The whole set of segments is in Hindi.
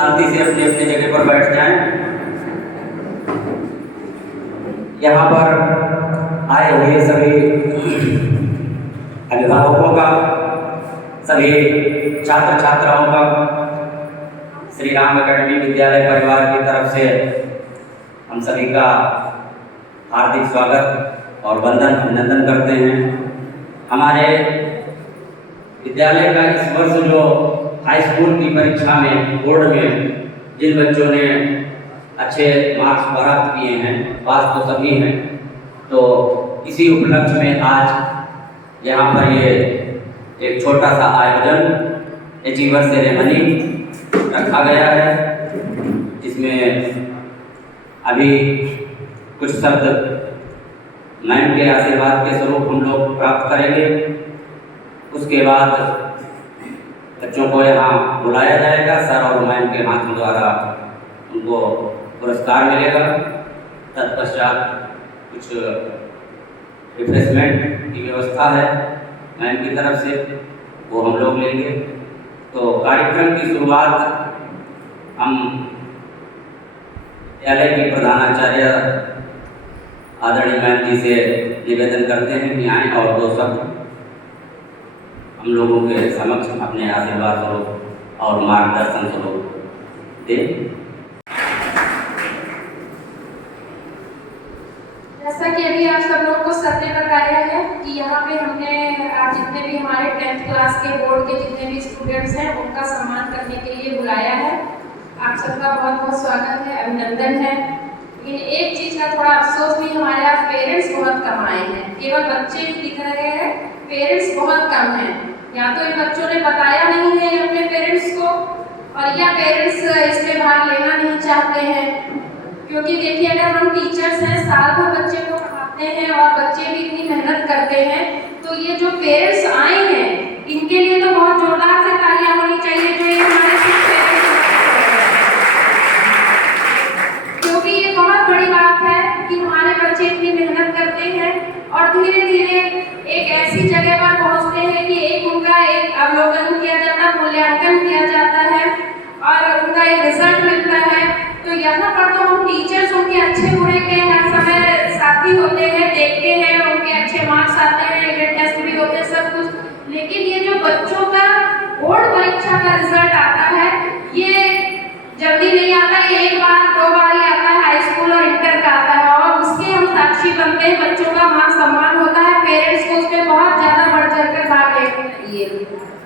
शांति से अपनी अपनी जगह पर बैठ जाएं। यहाँ पर आए हुए सभी अभिभावकों का, सभी छात्र छात्राओं का श्री राम अकेडमी विद्यालय परिवार की तरफ से हम सभी का हार्दिक स्वागत और वंदन अभिनंदन करते हैं। हमारे विद्यालय का इस वर्ष जो हाई स्कूल की परीक्षा में बोर्ड में जिन बच्चों ने अच्छे मार्क्स प्राप्त किए हैं, पास तो सभी हैं, तो इसी उपलक्ष्य में आज यहाँ पर ये एक छोटा सा आयोजन अचीवर सेरेमनी रखा गया है, जिसमें अभी कुछ शब्द मैम के आशीर्वाद के स्वरूप हम लोग प्राप्त करेंगे। उसके बाद बच्चों को यहाँ बुलाया जाएगा, सर और मैम के हाथों द्वारा उनको पुरस्कार मिलेगा। तत्पश्चात कुछ रिफ्रेशमेंट की व्यवस्था है मैम की तरफ से, वो हम लोग लेंगे। तो कार्यक्रम की शुरुआत हम विद्यालय की प्रधानाचार्य आदरणीय मैम जी से निवेदन करते हैं कि आएँ और दो शब्द हम लोगों के समक्ष अपने आशीर्वाद स्वरूप और मार्गदर्शन स्वरूप दें। जैसा कि अभी आप सब लोगों को सर ने बताया है कि यहाँ पे हमने आज जितने भी हमारे 10th क्लास के बोर्ड के जितने भी स्टूडेंट्स हैं उनका सम्मान करने के लिए बुलाया है। आप सबका बहुत बहुत स्वागत है, अभिनंदन है। लेकिन एक चीज़ का थोड़ा अफसोस भी, हमारे यहाँ पेरेंट्स बहुत कम आए हैं, केवल बच्चे ही दिख रहे हैं, पेरेंट्स बहुत कम हैं। या तो इन बच्चों ने बताया नहीं है अपने पेरेंट्स को, और या पेरेंट्स इसमें भाग लेना नहीं चाहते हैं। क्योंकि देखिए, अगर हम टीचर्स हैं, साल भर बच्चे को पढ़ाते हैं और बच्चे भी इतनी मेहनत करते हैं, तो ये जो पेरेंट्स आए हैं इनके लिए तो बहुत जोरदार से तालियां होनी चाहिए जो ये हमारे पेरेंट्स, क्योंकि ये बहुत बड़ी बात है कि हमारे बच्चे इतनी मेहनत करते हैं और धीरे धीरे एक ऐसी जगह पर पहुंचते हैं कि एक उनका एक अवलोकन किया जाता है, मूल्यांकन किया जाता है और उनका एक रिजल्ट मिलता है। तो यहाँ पर तो हम टीचर्स उनके अच्छे बुरे के हर समय साथी होते हैं, देखते हैं, उनके अच्छे मार्क्स आते हैं, यूनिट टेस्ट भी होते हैं, सब कुछ। लेकिन ये जो बच्चों का बोर्ड परीक्षा का रिजल्ट आता है, ये जल्दी नहीं आता, ये एक बार दो बार ही आता है, हाई स्कूल और इंटर का आता है, और उसके हम साक्षी बनते हैं। बच्चों का मान सम्मान होता है, पेरेंट्स को उसमें बहुत ज़्यादा बढ़ चढ़ कर भाग लेना चाहिए।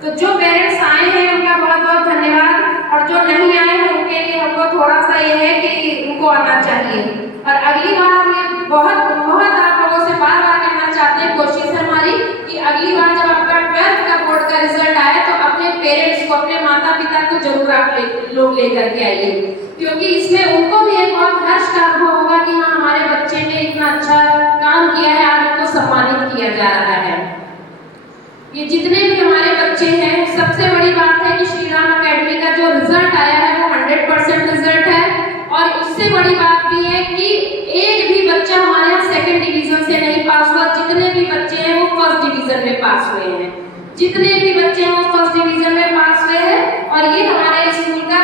तो जो पेरेंट्स आए हैं उनका बहुत बहुत धन्यवाद, और जो नहीं आए हैं उनके लिए हमको थोड़ा सा ये है कि उनको आना चाहिए। और अगली बार हम ये बहुत बहुत आप लोगों से बार बार कहना चाहते हैं, कोशिश है हमारी कि अगली बार जब आपका 12th का बोर्ड का रिजल्ट आए तो अपने पेरेंट्स को, अपने माता पिता को जरूर आप लोग लेकर के आइए, क्योंकि इसमें उनको भी एक बहुत हर्ष का अनुभव होगा कि हाँ, हमारे बच्चे ने इतना अच्छा काम किया है, आज उनको सम्मानित किया जा रहा है। ये जितने भी हमारे बच्चे हैं, सबसे बड़ी बात है कि श्री राम अकेडमी का जो रिजल्ट आया है वो 100% रिजल्ट है। और उससे बड़ी बात भी है कि एक भी बच्चा हमारे यहाँ सेकंड डिवीजन से नहीं पास हुआ, जितने भी बच्चे हैं वो फर्स्ट डिवीजन में पास हुए हैं, जितने भी बच्चे हैं वो फर्स्ट डिवीजन में पास हुए हैं। और ये हमारे स्कूल का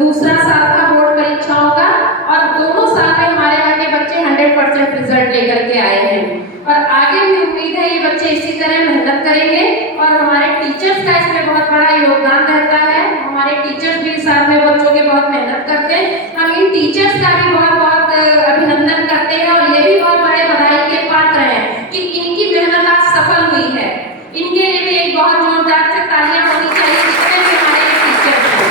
दूसरा साल का बोर्ड परीक्षाओं का, और दोनों साल में हमारे यहाँ के बच्चे 100% रिजल्ट लेकर के आए हैं। और आगे भी उम्मीद है ये बच्चे इसी तरह मेहनत करेंगे, और हमारे टीचर्स का इसमें बहुत बड़ा योगदान रहता है। हमारे टीचर्स भी साथ में बच्चों के बहुत मेहनत करते हैं, हम इन टीचर्स का भी बहुत बहुत अभिनंदन करते हैं, और ये भी बहुत बड़े बधाई के पात्र हैं कि इनकी मेहनत आज सफल हुई है। इनके लिए भी एक बहुत जोरदार से तालियां होनी चाहिए, जितने भी हमारे टीचर्स हैं।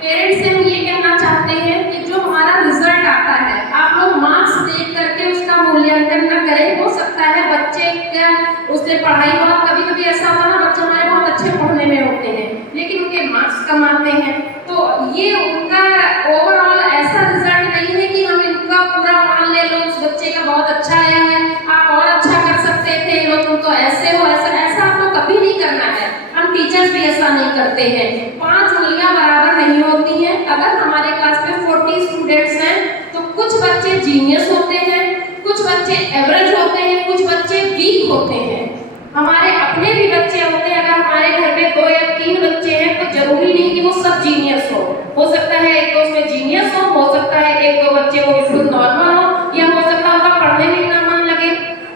पेरेंट्स से हम ये कहना चाहते हैं कि जो हमारा रिजल्ट आता है, आप लोग मार्क्स देख करके उसका मूल्यांकन न करें। हो सकता है बच्चे का उसने पढ़ाई बहुत, कभी कभी ऐसा होता है ना, बच्चे हमारे बहुत अच्छे पढ़ने में होते हैं लेकिन उनके मार्क्स कम आते हैं, तो ये उनका ओवरऑल ऐसा रिजल्ट नहीं है कि हम इनका पूरा मान ले लो उस बच्चे का बहुत अच्छा आया है, आप और अच्छा कर सकते थे, लो तुम तो ऐसे हो, ऐसा आपको कभी नहीं करना है। हम टीचर्स भी ऐसा नहीं करते हैं। 5 उंगलियां बराबर नहीं होती हैं। अगर हमारे क्लास में 40 स्टूडेंट्स हैं तो कुछ बच्चे जीनियस होते हैं, कुछ बच्चे एवरेज होते हैं, कुछ बच्चे वीक होते हैं। हमारे अपने भी बच्चे होते हैं। अगर हमारे घर में 2 या 3 बच्चे हैं तो जरूरी सकता है एक तो उसमें जीनियस हो सकता है एक दो बच्चे वो बिल्कुल नॉर्मल हो, या हो सकता है उनका पढ़ने में ही ना मन लगे।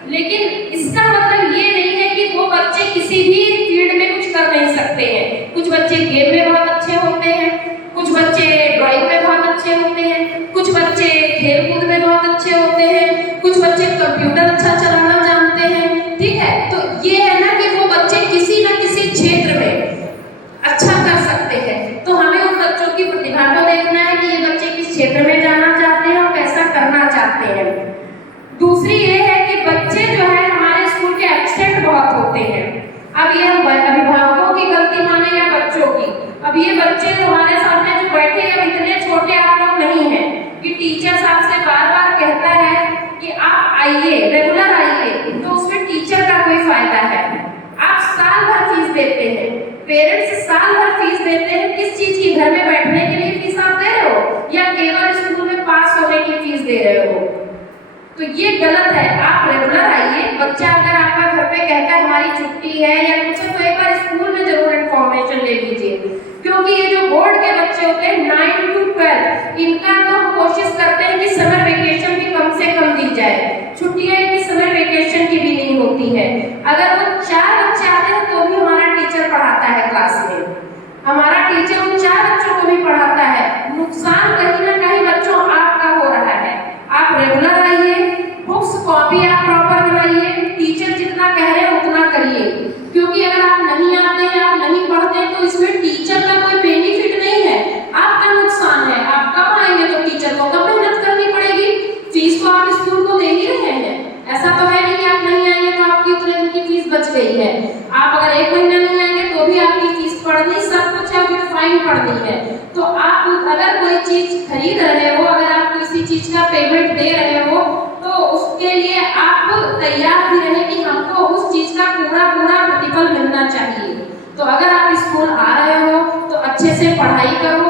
लेकिन इसका मतलब ये नहीं है कि वो बच्चे किसी भी फील्ड में कुछ कर नहीं सकते हैं। कुछ बच्चे गेम में बहुत अच्छे होते हैं, कुछ बच्चे ड्राइंग में बहुत अच्छे होते हैं, कुछ बच्चे खेल कूद में बहुत अच्छे होते हैं, कुछ बच्चे कंप्यूटर अच्छा चलाना जानते हैं। ठीक है, तो ये है ना कि वो बच्चे किसी न किसी क्षेत्र में अच्छा कर सकते हैं। तो हमें उन बच्चों की प्रतिभा को देखना है कि ये बच्चे किस क्षेत्र में जाना चाहते हैं और कैसा करना चाहते हैं। दूसरी ये है कि बच्चे जो है हमारे स्कूल के एब्सेंट बहुत होते हैं। अब ये हम अभिभावकों की गलती माने या बच्चों की। अब ये बच्चे हमारे सामने जो बैठे हैं इतने छोटे आप लोग नहीं हैं कि टीचर साहब से बार बार कहता है कि आप आइए, रेगुलर आइए, तो उसमें टीचर का कोई फायदा है। आप साल भर फीस देते हैं, पेरेंट्स साल भर फीस देते हैं, किस चीज की? घर में बैठने के लिए फीस आप दे रहे हो या केवल स्कूल में पास होने की फीस दे रहे हो? तो ये गलत है। आप रेगुलर आइए। बच्चा अगर आपका घर पे कहता है हमारी छुट्टी है या कुछ है, तो एक बार स्कूल में जरूर इन्फॉर्मेशन ले लीजिए, क्योंकि ये जो बोर्ड के बच्चे होते हैं 9 to 12, इनका तो हम कोशिश करते हैं कि समर वेकेशन भी कम से कम दी जाए। छुट्टियां इनकी समर वेकेशन की भी नहीं होती है। अगर वो 4 बच्चे आते हैं तो भी हमारा टीचर पढ़ाता है क्लास में, हमारा टीचर उन 4 बच्चों को भी पढ़ाता है। नुकसान कहीं ना कहीं बच्चों आपका हो रहा है। आप रेगुलर आइए, बुक्स कॉपी आप प्रॉपर बनाइए, टीचर जितना कह रहे हैं उतना करिए, क्योंकि अगर आप नहीं आते हैं, आप नहीं पढ़ते हैं, तो इसमें टीचर का कोई बेनिफिट नहीं है, आपका नुकसान है। आप कब आएंगे तो टीचर को कब मेहनत करनी पड़ेगी? फीस तो आप स्कूल को दे ही रहे हैं। ऐसा तो है नहीं कि आप नहीं आएंगे तो आपकी उतने दिन की फीस बच गई है। आप अगर 1 महीना नहीं आएंगे तो भी आपकी फीस पढ़नी, सब कुछ है, फिर फाइन पढ़नी है। तो आप अगर कोई चीज खरीद रहे हो, अगर आप किसी चीज का पेमेंट दे रहे हो, तो उसके लिए आप तैयार भी रहे कि हमको उस चीज का पूरा प्रतिफल मिलना चाहिए। तो अगर आप स्कूल आ रहे हो तो अच्छे से पढ़ाई करो,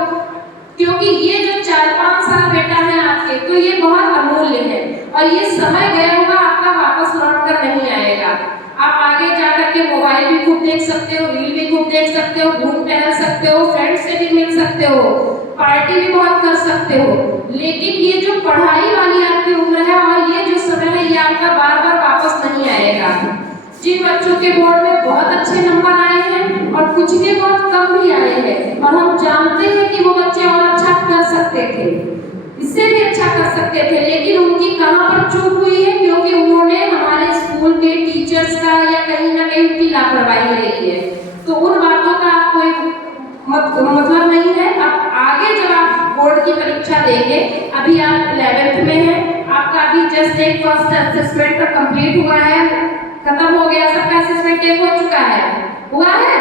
क्योंकि ये जो 4-5 साल बेटा है आपके, तो ये बहुत अमूल्य है और ये समय गया हुआ आपका वापस लौट कर नहीं आएगा। आप आगे जाकर के मोबाइल भी खूब देख सकते हो, रील भी खूब देख सकते हो, घूम टहल सकते हो, फ्रेंड से भी मिल सकते हो, पार्टी भी बहुत कर सकते हो, लेकिन ये जो पढ़ाई वाली आपकी उम्र है और ये जो समय है, ये आपका बार बार वापस नहीं आएगा। जिन बच्चों के बोर्ड में बहुत अच्छे नंबर आए हैं और कुछ के बहुत कम भी आए हैं, और हम जानते हैं कि वो बच्चे और अच्छा कर सकते थे, इससे भी अच्छा कर सकते थे, लेकिन उनकी कहाँ पर चूक हुई है? क्योंकि उन्होंने हमारे स्कूल के टीचर्स का या कहीं ना कहीं उनकी लापरवाही रही है। तो उन बातों का कोई मतलब नहीं है। अब आगे जब आप बोर्ड की परीक्षा देंगे, अभी आप 11th में हैं, आपका अभी जस्ट एक फर्स्ट असेसमेंट का कंप्लीट हुआ है, खत्म हो गया, सबका असेसमेंट एक हो चुका है, हुआ है।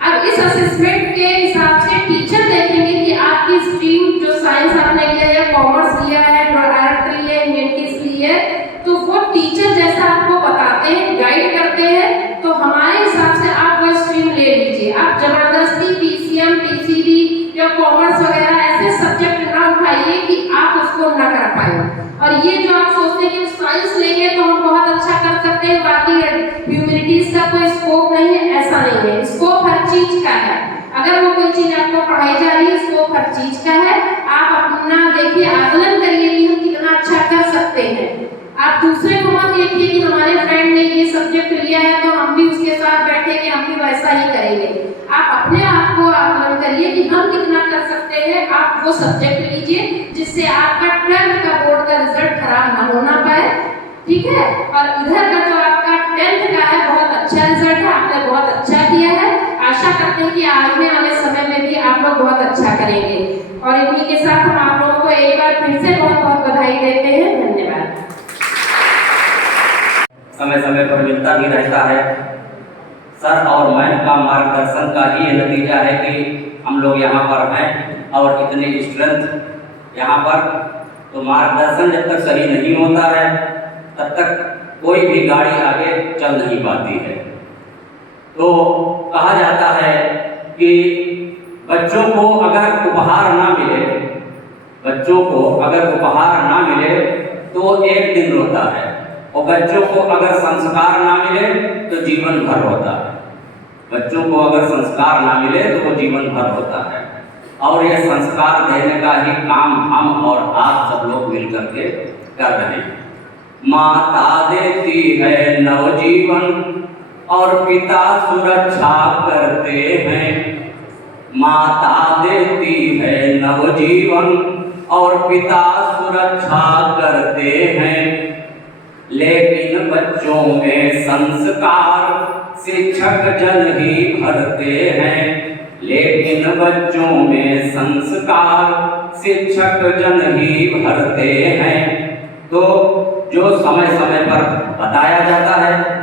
अब इस असेसमेंट के हिसाब से टीचर देखेंगे कि आपकी स्ट्रीम जो साइंस आपने लिया है, कॉमर्स लिया है, आर्ट लिया है, ह्यूमैनिटीज ली है, तो वो टीचर जैसा आपको बताते हैं, गाइड करते हैं, तो हमारे हिसाब से आप वो स्ट्रीम ले लीजिए। आप जबरदस्ती पीसीएम, पीसीबी या कॉमर्स वगैरह ऐसे सब्जेक्ट ना उठाइए कि आप उसको ना कर पाए। और ये जो आप सोचते हैं कि साइंस लेंगे तो हम बहुत अच्छा कर सकते हैं, बाकी ह्यूमैनिटीज का कोई स्कोप नहीं है, ऐसा नहीं है। स्कोप हर चीज का है। अगर वो कोई चीज आपको पढ़ाई जा रही है, स्कोप हर चीज का है। आप अपना देखिए, आकलन करिए कि हम कितना अच्छा कर सकते हैं। आप दूसरे को मत देखिए कि हमारे फ्रेंड ने ये सब्जेक्ट लिया है तो हम भी उसके साथ बैठेंगे, हम भी वैसा ही करेंगे। आप अपने आप को आकलन करिए कि हम कितना कर सकते हैं। आप वो सब्जेक्ट लीजिए जिससे आपका 12th का बोर्ड का रिजल्ट खराब ना होना पाए, ठीक है। और इधर का जो आपका 10th का है, बहुत अच्छा रिजल्ट है, आपने बहुत अच्छा किया है। आशा करते हैं कि आने वाले समय में भी आप लोग बहुत अच्छा करेंगे। और इन्हीं के साथ हम आप लोगों को एक बार फिर से बहुत बहुत बधाई देते हैं। धन्यवाद। समय समय पर मिलता भी रहता है। सर और मैम का मार्गदर्शन का ही नतीजा है कि हम लोग यहाँ पर हैं और इतने स्ट्रेंथ यहाँ पर। तो मार्गदर्शन जब तक सही नहीं होता है तब तक कोई भी गाड़ी आगे चल नहीं पाती है। तो कहा जाता है कि बच्चों को अगर उपहार ना मिले, बच्चों को अगर उपहार ना मिले तो एक दिन रोता है, और बच्चों को अगर संस्कार ना मिले तो जीवन भर होता है। बच्चों को अगर संस्कार ना मिले तो वो जीवन भर होता है। और ये संस्कार देने का ही काम हम और आप सब लोग मिलकर के कर रहे हैं। माता देती है नवजीवन और पिता सुरक्षा करते हैं। माता देती है नवजीवन और पिता सुरक्षा करते हैं, लेकिन बच्चों में संस्कार शिक्षक जन ही भरते हैं। लेकिन बच्चों में संस्कार शिक्षक जन ही भरते हैं। तो जो समय समय पर बताया जाता है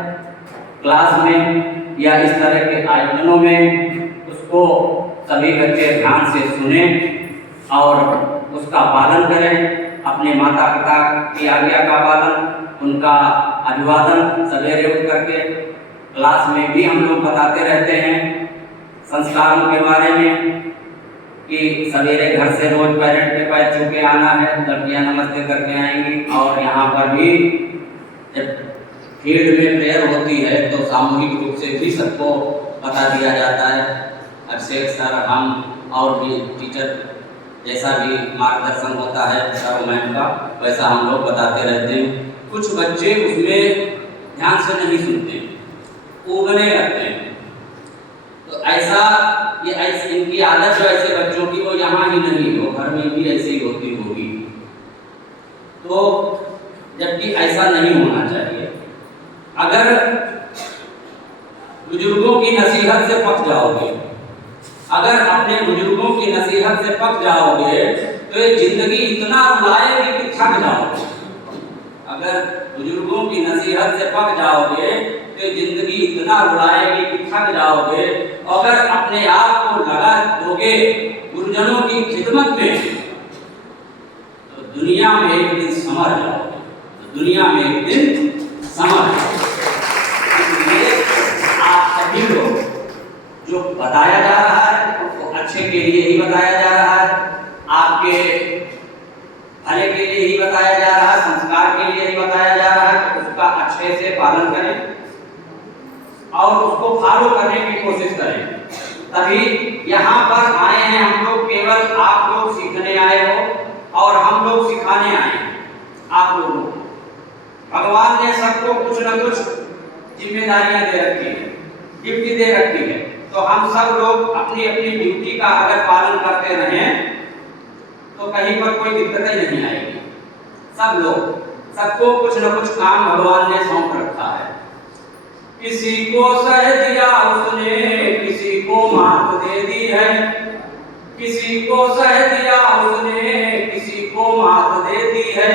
क्लास में या इस तरह के आयोजनों में, उसको सभी बच्चे ध्यान से सुने और उसका पालन करें। अपने माता पिता की आज्ञा का पालन, उनका अभिवादन सवेरे उठ करके क्लास में भी हम लोग बताते रहते हैं संस्कारों के बारे में कि सवेरे घर से रोज पेरेंट के पैर छू के आना है, लड़कियां नमस्ते करके आएंगी। और यहाँ पर भी जब फील्ड में प्रेयर होती है तो सामूहिक रूप से भी सबको बता दिया जाता है। अभिषेक सर, हम और भी टीचर जैसा भी मार्गदर्शन होता है सर मैम का, वैसा हम लोग बताते रहते हैं। कुछ बच्चे उसमें ध्यान से नहीं सुनते, उगने लगते हैं। तो ऐसा ये ऐसी इनकी आदत जो ऐसे बच्चों की, वो यहाँ ही नहीं हो, घर में भी ऐसे ही होती होगी। तो जबकि ऐसा नहीं होना चाहिए। अगर बुजुर्गों की नसीहत से पक जाओगे, अगर अपने बुजुर्गों की नसीहत से पक जाओगे तो ये जिंदगी इतना रुलाएगी कि थक जाओगे। अगर बुजुर्गों की नसीहत से पक जाओगे तो जिंदगी इतना रुलाएगी कि थक जाओगे। अगर अपने आप को लगा दोगे गुरुजनों की खिदमत में तो दुनिया में एक दिन संवर जाओगे, तो दुनिया में एक दिन संवर जाओगे। इसलिए आप सभी लोग जो बताया जा रहा है वो अच्छे के लिए ही बताया जा रहा है, आपके भले के लिए ही बताया जा रहा है, संस्कार के लिए ही बताया जा रहा है। तो उसका अच्छे से पालन करें और उसको फॉलो करने की कोशिश करें। तभी यहाँ पर आए हैं हम लोग, केवल आप लोग सीखने आए हो और हम लोग सिखाने आए हैं आप लोगों को। भगवान ने सबको कुछ न कुछ जिम्मेदारियां दे रखी है, ड्यूटी दे रखी है। तो हम सब लोग अपनी अपनी ड्यूटी का अगर पालन करते रहें तो कहीं पर कोई दिक्कत ही नहीं आएगी। सब लोग, सबको कुछ न कुछ काम भगवान ने सौंप रखा है। किसी को सह दिया उसने, किसी को मात दे दी है। किसी को सह दिया उसने, किसी को मात दे दी है।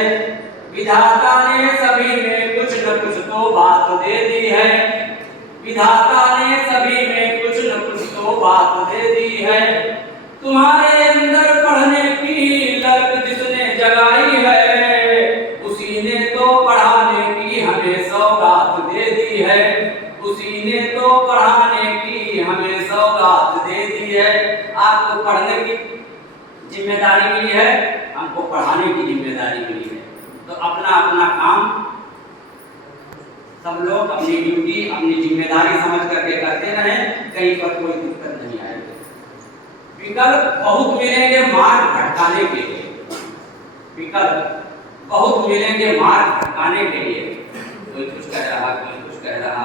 विधाता ने सभी में कुछ न कुछ तो बात दे दी है। विधाता ने सभी में कुछ न कुछ तो बात दे दी है। तुम्हारे अंदर पढ़ने की ललक जिसने जगाई है, उसी ने तो पढ़ाने की हमें सौगात दे दी है। उसी ने तो पढ़ाने की हमें सौगात दे दी है। आपको पढ़ने की जिम्मेदारी मिली है, हमको पढ़ाने की जिम्मेदारी मिली है। तो अपना अपना काम सब लोग अपनी ड्यूटी, अपनी जिम्मेदारी समझ करके करते रहें, कहीं पर कोई दिक्कत नहीं आएगी। विकल्प बहुत मिलेंगे मार्ग भटकाने के लिए, विकल्प बहुत मिलेंगे मार्ग भटकाने के लिए। कोई कुछ कह रहा, कोई कुछ कह रहा,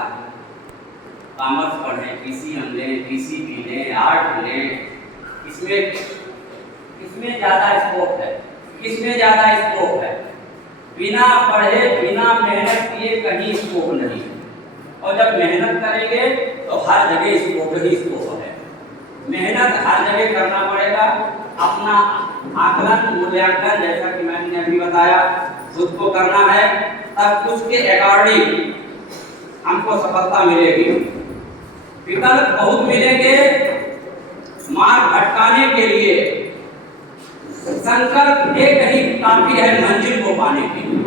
कॉमर्स पढ़ें, पीसीएम लें, पीसीबी लें, आर्ट लें, इसमें ज़्यादा स्कोप है, इसमें ज़्यादा स्कोप है। बिना पढ़े, बिना मेहनत किए कहीं स्कोप नहीं। और जब मेहनत करेंगे तो हर जगह स्कोप ही स्कोप है। मेहनत हर जगह करना पड़ेगा। अपना आकलन, मूल्यांकन, जैसा कि मैंने अभी बताया, खुद को करना है, तब उसके अकॉर्डिंग हमको सफलता मिलेगी। विकल्प बहुत मिलेंगे मार्ग भटकाने के लिए, संकल्प एक ही काफी है मंजिल को पाने के लिए।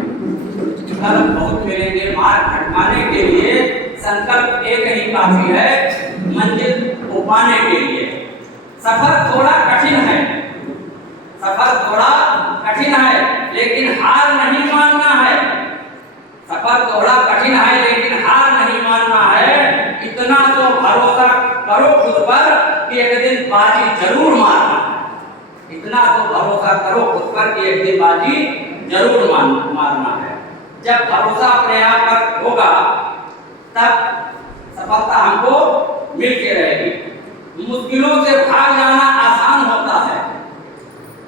विकल्प बहुत मिलेंगे मार्ग भटकाने के लिए, संकल्प एक ही काफी है मंजिल को पाने के लिए। सफर थोड़ा कठिन है, सफर थोड़ा कठिन है, लेकिन हार नहीं मानना है। सफर थोड़ा कठिन है लेकिन हार नहीं मानना है। इतना तो भरोसा करो खुद पर कि एक दिन बाजी जरूर मारना है। इतना तो भरोसा करो खुद पर कि एक दिन बाजी जरूर मारना है। जब भरोसा अपने आप पर होगा तब सफलता हमको मिल के रहेगी। मुश्किलों से भाग जाना आसान होता है,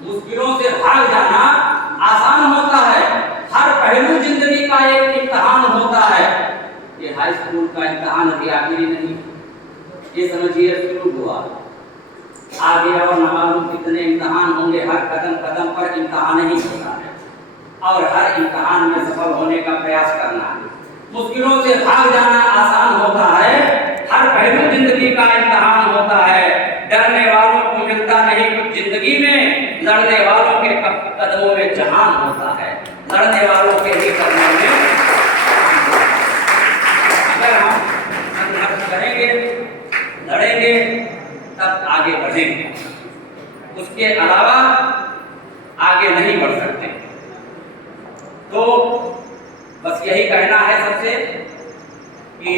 मुश्किलों से भाग जाना आसान होता है। हर पहलू जिंदगी का एक इम्तिहान होता है। ये हाई स्कूल का इम्तिहान अभी आखिरी नहीं, ये समझिए शुरू हुआ, आगे और न मालूम कितने इम्तिहान होंगे। हर कदम कदम पर इम्तिहान ही होता है और हर इम्तिहान में सफल होने का प्रयास करना है। मुश्किलों से भाग जाना आसान होता है, हर पहलू जिंदगी का इम्तिहान होता है। डरने वालों को मिलता नहीं कुछ जिंदगी में, लड़ने वालों के कदमों में जहान होता है। लड़ने वालों के ही कदमों में अगर हम संघर्ष करेंगे, लड़ेंगे, तब आगे बढ़ेंगे, उसके अलावा आगे नहीं बढ़ सकते। तो बस यही कहना है सबसे कि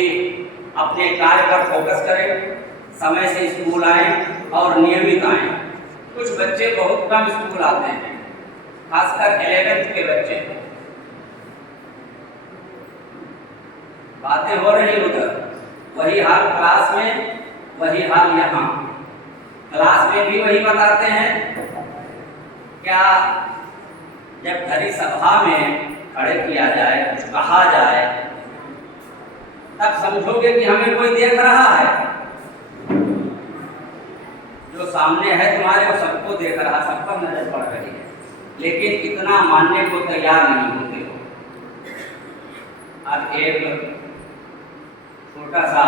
अपने कार्य पर फोकस करें, समय से स्कूल आएं और नियमित आएं। कुछ बच्चे बहुत कम स्कूल आते हैं, खासकर 11th के बच्चे। बातें हो रही उधर, वही हाल क्लास में, वही हाल यहाँ। क्लास में भी वही बताते हैं। क्या जब घरी सभा में खड़े किया जाए, कुछ कहा जाए, तब समझोगे कि हमें कोई देख रहा है। जो सामने है तुम्हारे वो सबको देख रहा, सब पर नजर पड़ रही है, लेकिन इतना मानने को तैयार नहीं होते हो। अब एक छोटा सा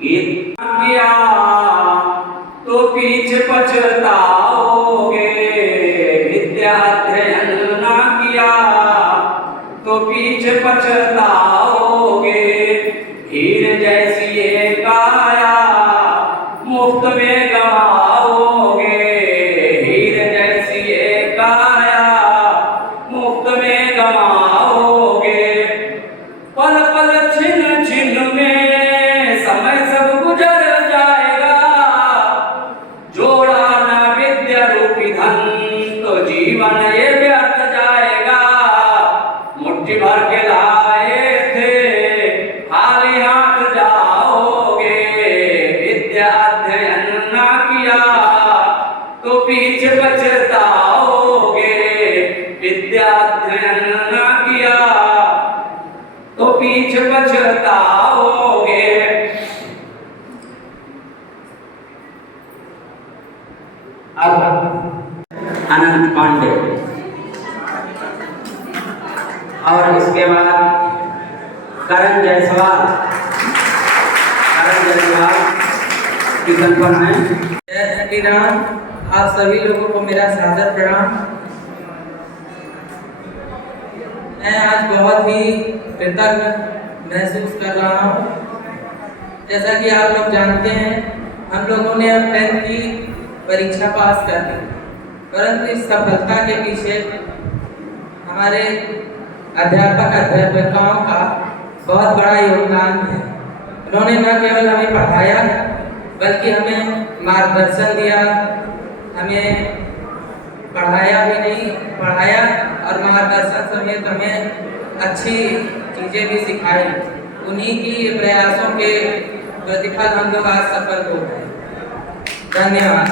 गीत किया तो पीछे पछताओगे, विद्या अध्ययन ना किया तो पीछे पछताओगे। हीर जैसी ये काया मुफ्त में गवाओगे, हीर जैसी ये काया मुफ्त में गवाओगे। पल पल छिन छिन में समय सब गुजर जाएगा, जोड़ा ना विद्या रूपी धन तो जीवन ये व्यर्थ जाएगा। मुट्ठी भर के लाए थे खाली हाथ जाओगे, विद्या अध्ययन ना किया तो पीछे पछताओगे, विद्या अध्ययन ना किया तो पीछे पछताओगे। अब अनंत पांडे और इसके बाद करण जायसवाल कीर्तन पर हैं। जय श्री राम। आप सभी लोगों को मेरा सादर प्रणाम। मैं आज बहुत ही कृतज्ञ महसूस कर रहा हूँ। जैसा कि आप लोग जानते हैं, हम लोगों ने अब 10th की परीक्षा पास कर ली, परंतु इस सफलता के पीछे हमारे अध्यापक अध्यापिकाओं का बहुत बड़ा योगदान है। उन्होंने न केवल हमें पढ़ाया बल्कि हमें मार्गदर्शन दिया, हमें पढ़ाया भी नहीं, पढ़ाया और मार्गदर्शन समेत हमें अच्छी चीज़ें भी सिखाई। उन्हीं की प्रयासों के प्रतिफल हम लोग आज सफल हो गए। धन्यवाद।